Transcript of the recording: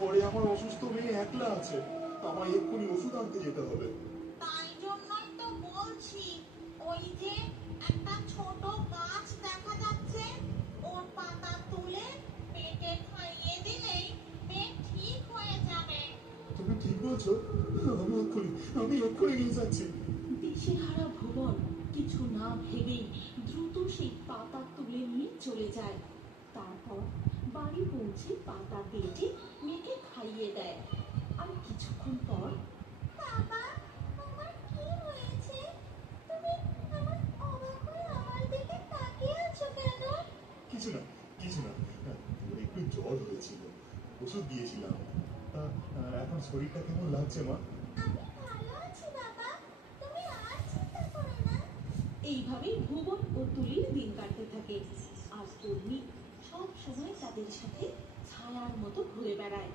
ঘরে আমার অসুস্থ মেয়ে একলা আছে, আমায় এক্ষুনি ওষুধ আনতে যেতে হবে। তাই জন্যই তো বলছি, ওই যে একটা ছোট গাছ দেখা যাচ্ছে, ওর পাতা তুলে পেটে খাইয়ে দিলেই পেট ঠিক হয়ে যাবে। তুমি ঠিক বলছো? আমি এক্ষুনি নিয়ে যাচ্ছি। দিশেহারা ভুবন কিছু না ভেবেই দ্রুত সেই পাতা তুলে নিয়ে চলে যায়। তারপর বাড়ি পৌঁছে পাতা বেটে মেয়েকে খাইয়ে দেয়। আর কিছুক্ষণ পর, বাবা, আমার কি হয়েছে? তুমি আমার অবাক হয়ে আমার দিকে তাকিয়ে আছো কেন? কিছু না, কিছু না, একটু জ্বর হয়েছিল, ওষুধ দিয়েছিলাম। এখন শরীরটা কেমন লাগছে মা? আমি ভালো আছি বাবা, তুমি আর চিন্তা করো না। এইভাবেই ভুবন ও তুলির দিন কাটতে থাকে। আর তন্নি সব সময় তাদের সাথে ছায়ার মতো ঘুরে বেড়ায়।